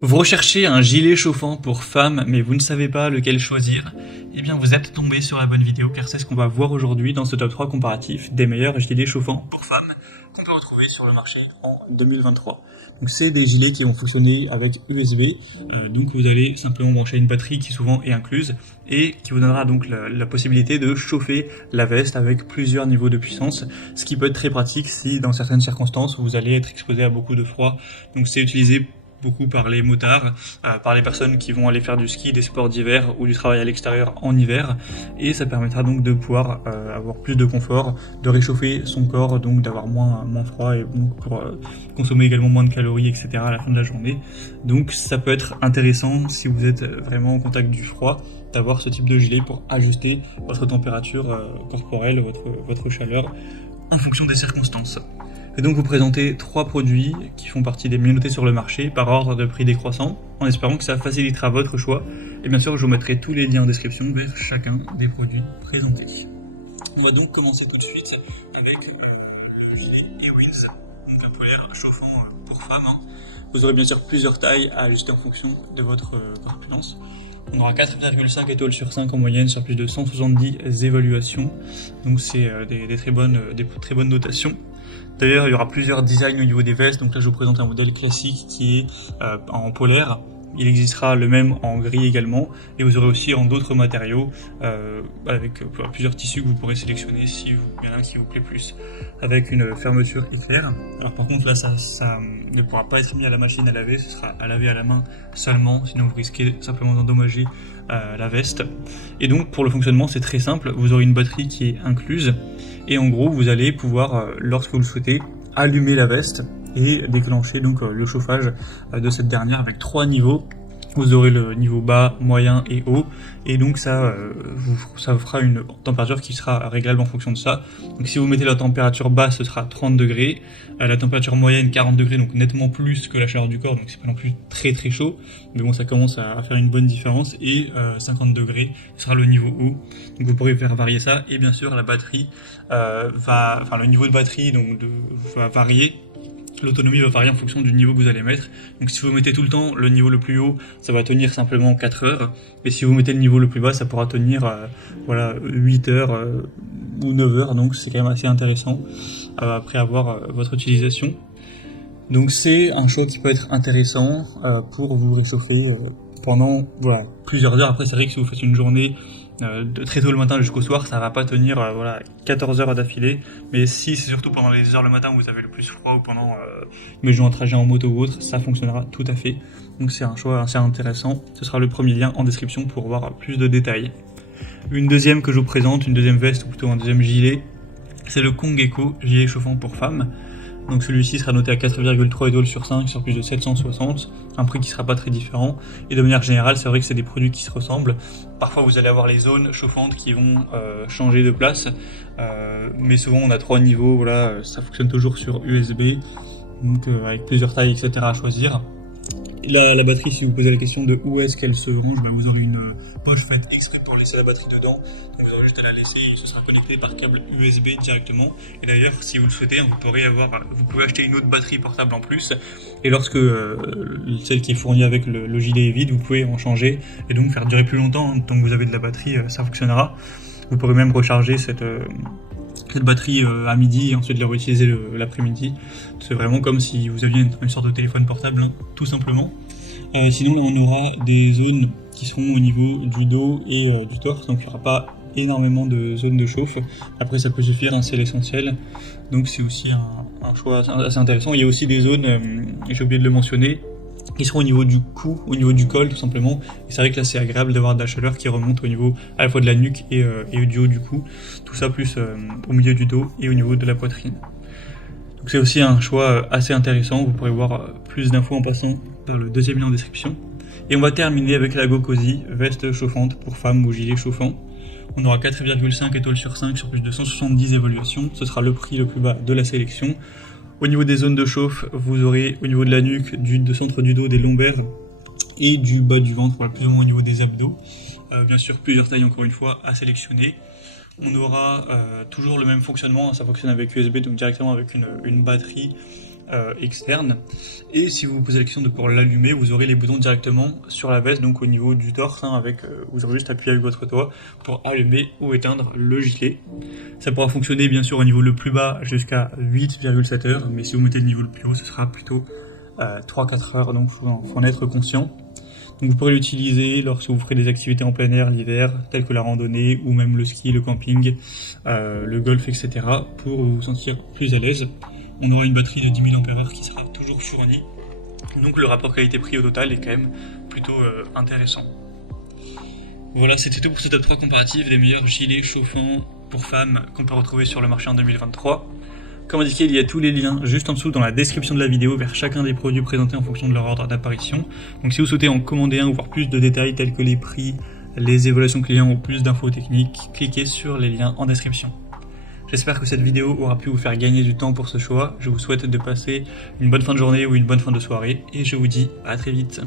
Vous recherchez un gilet chauffant pour femmes, mais vous ne savez pas lequel choisir? Eh bien, vous êtes tombé sur la bonne vidéo, car c'est ce qu'on va voir aujourd'hui dans ce top 3 comparatif des meilleurs gilets chauffants pour femmes qu'on peut retrouver sur le marché en 2023. Donc, c'est des gilets qui vont fonctionner avec USB, donc vous allez simplement brancher une batterie qui souvent est incluse et qui vous donnera donc la possibilité de chauffer la veste avec plusieurs niveaux de puissance, ce qui peut être très pratique si dans certaines circonstances vous allez être exposé à beaucoup de froid. Donc, c'est utilisé beaucoup par les motards, par les personnes qui vont aller faire du ski, des sports d'hiver ou du travail à l'extérieur en hiver, et ça permettra donc de pouvoir avoir plus de confort, de réchauffer son corps, donc d'avoir moins froid et donc pour consommer également moins de calories, etc. à la fin de la journée. Donc ça peut être intéressant si vous êtes vraiment au contact du froid, d'avoir ce type de gilet pour ajuster votre température corporelle, votre chaleur, en fonction des circonstances. Je vais donc vous présenter 3 produits qui font partie des mieux notés sur le marché par ordre de prix décroissant, en espérant que ça facilitera votre choix. Et bien sûr, je vous mettrai tous les liens en description vers chacun des produits présentés. On va donc commencer tout de suite avec le gilet Ewins, donc le polaire chauffant pour femmes. Vous aurez bien sûr plusieurs tailles à ajuster en fonction de votre corpulence. On aura 4,5 étoiles sur 5 en moyenne sur plus de 170 évaluations, donc c'est des très bonnes notations. D'ailleurs, il y aura plusieurs designs au niveau des vestes, donc là je vous présente un modèle classique qui est en polaire. Il existera le même en gris également, et vous aurez aussi en d'autres matériaux, avec plusieurs tissus que vous pourrez sélectionner si il y en a un qui vous plaît plus, avec une fermeture éclair. Alors par contre là ça ne pourra pas être mis à la machine à laver, ce sera à laver à la main seulement, sinon vous risquez simplement d'endommager la veste. Et donc pour le fonctionnement c'est très simple, vous aurez une batterie qui est incluse, et en gros vous allez pouvoir, lorsque vous le souhaitez, allumer la veste et déclencher donc le chauffage de cette dernière avec 3 niveaux. Vous aurez le niveau bas, moyen et haut, et donc ça vous fera une température qui sera réglable en fonction de ça. Donc si vous mettez la température basse, ce sera 30 degrés, la température moyenne 40 degrés, donc nettement plus que la chaleur du corps, donc c'est pas non plus très très chaud, mais bon ça commence à faire une bonne différence, et 50 degrés ce sera le niveau haut, donc vous pourrez faire varier ça, et bien sûr la batterie le niveau de batterie va varier. L'autonomie va varier en fonction du niveau que vous allez mettre. Donc si vous mettez tout le temps le niveau le plus haut, ça va tenir simplement 4 heures. Et si vous mettez le niveau le plus bas, ça pourra tenir 8 heures ou 9 heures. Donc c'est quand même assez intéressant après avoir votre utilisation. Donc c'est un choix qui peut être intéressant pour vous réchauffer pendant plusieurs heures. Après c'est vrai que si vous faites une journée de très tôt le matin jusqu'au soir, ça va pas tenir 14 heures d'affilée, mais si c'est surtout pendant les heures le matin où vous avez le plus froid, ou pendant un trajet en moto ou autre, ça fonctionnera tout à fait. Donc c'est un choix assez intéressant. Ce sera le premier lien en description pour voir plus de détails. Une deuxième que je vous présente, une deuxième veste, ou plutôt un deuxième gilet, c'est le Kong Eco, gilet chauffant pour femmes. Donc celui-ci sera noté à 4,3 étoiles sur 5 sur plus de 760, un prix qui sera pas très différent. Et de manière générale, c'est vrai que c'est des produits qui se ressemblent. Parfois vous allez avoir les zones chauffantes qui vont changer de place, mais souvent on a 3 niveaux, ça fonctionne toujours sur USB, donc avec plusieurs tailles, etc. à choisir. La batterie, si vous posez la question de où est-ce qu'elle se range, vous aurez une poche faite exprès pour laisser la batterie dedans. Donc vous aurez juste à la laisser et ce sera connecté par câble USB directement. Et d'ailleurs, si vous le souhaitez, vous pouvez acheter une autre batterie portable en plus. Et lorsque celle qui est fournie avec le gilet est vide, vous pouvez en changer et donc faire durer plus longtemps. Tant que vous avez de la batterie, ça fonctionnera. Vous pourrez même recharger cette batterie à midi et ensuite la réutiliser l'après-midi. C'est vraiment comme si vous aviez une sorte de téléphone portable, tout simplement. Sinon, on aura des zones qui seront au niveau du dos et du torse, donc il n'y aura pas énormément de zones de chauffe. Après, ça peut suffire, c'est l'essentiel. Donc c'est aussi un choix assez intéressant. Il y a aussi des zones, j'ai oublié de le mentionner, qui seront au niveau du cou, au niveau du col tout simplement. Et c'est vrai que là c'est agréable d'avoir de la chaleur qui remonte au niveau à la fois de la nuque et du haut du cou. Tout ça plus au milieu du dos et au niveau de la poitrine. Donc c'est aussi un choix assez intéressant. Vous pourrez voir plus d'infos en passant par le deuxième lien en description. Et on va terminer avec la GoCozy, veste chauffante pour femmes ou gilet chauffant. On aura 4,5 étoiles sur 5 sur plus de 170 évaluations. Ce sera le prix le plus bas de la sélection. Au niveau des zones de chauffe, vous aurez au niveau de la nuque, du centre du dos, des lombaires et du bas du ventre, plus ou moins au niveau des abdos. Bien sûr, plusieurs tailles encore une fois à sélectionner. On aura toujours le même fonctionnement, ça fonctionne avec USB, donc directement avec une batterie externe. Et si vous vous posez la question de pouvoir l'allumer, vous aurez les boutons directement sur la veste, donc au niveau du torse, vous aurez juste appuyé avec votre doigt pour allumer ou éteindre le gilet. Ça pourra fonctionner bien sûr au niveau le plus bas jusqu'à 8,7 heures, mais si vous mettez le niveau le plus haut, ce sera plutôt 3-4 heures, donc faut en être conscient. Donc vous pourrez l'utiliser lorsque vous ferez des activités en plein air l'hiver, telles que la randonnée, ou même le ski, le camping, le golf, etc., pour vous sentir plus à l'aise. On aura une batterie de 10 000 mAh qui sera toujours fournie, donc le rapport qualité-prix au total est quand même plutôt intéressant. Voilà, c'était tout pour ce top 3 comparatif des meilleurs gilets chauffants pour femmes qu'on peut retrouver sur le marché en 2023. Comme indiqué, il y a tous les liens juste en dessous dans la description de la vidéo vers chacun des produits présentés en fonction de leur ordre d'apparition. Donc si vous souhaitez en commander un ou voir plus de détails tels que les prix, les évaluations clients ou plus d'infos techniques, cliquez sur les liens en description. J'espère que cette vidéo aura pu vous faire gagner du temps pour ce choix. Je vous souhaite de passer une bonne fin de journée ou une bonne fin de soirée et je vous dis à très vite.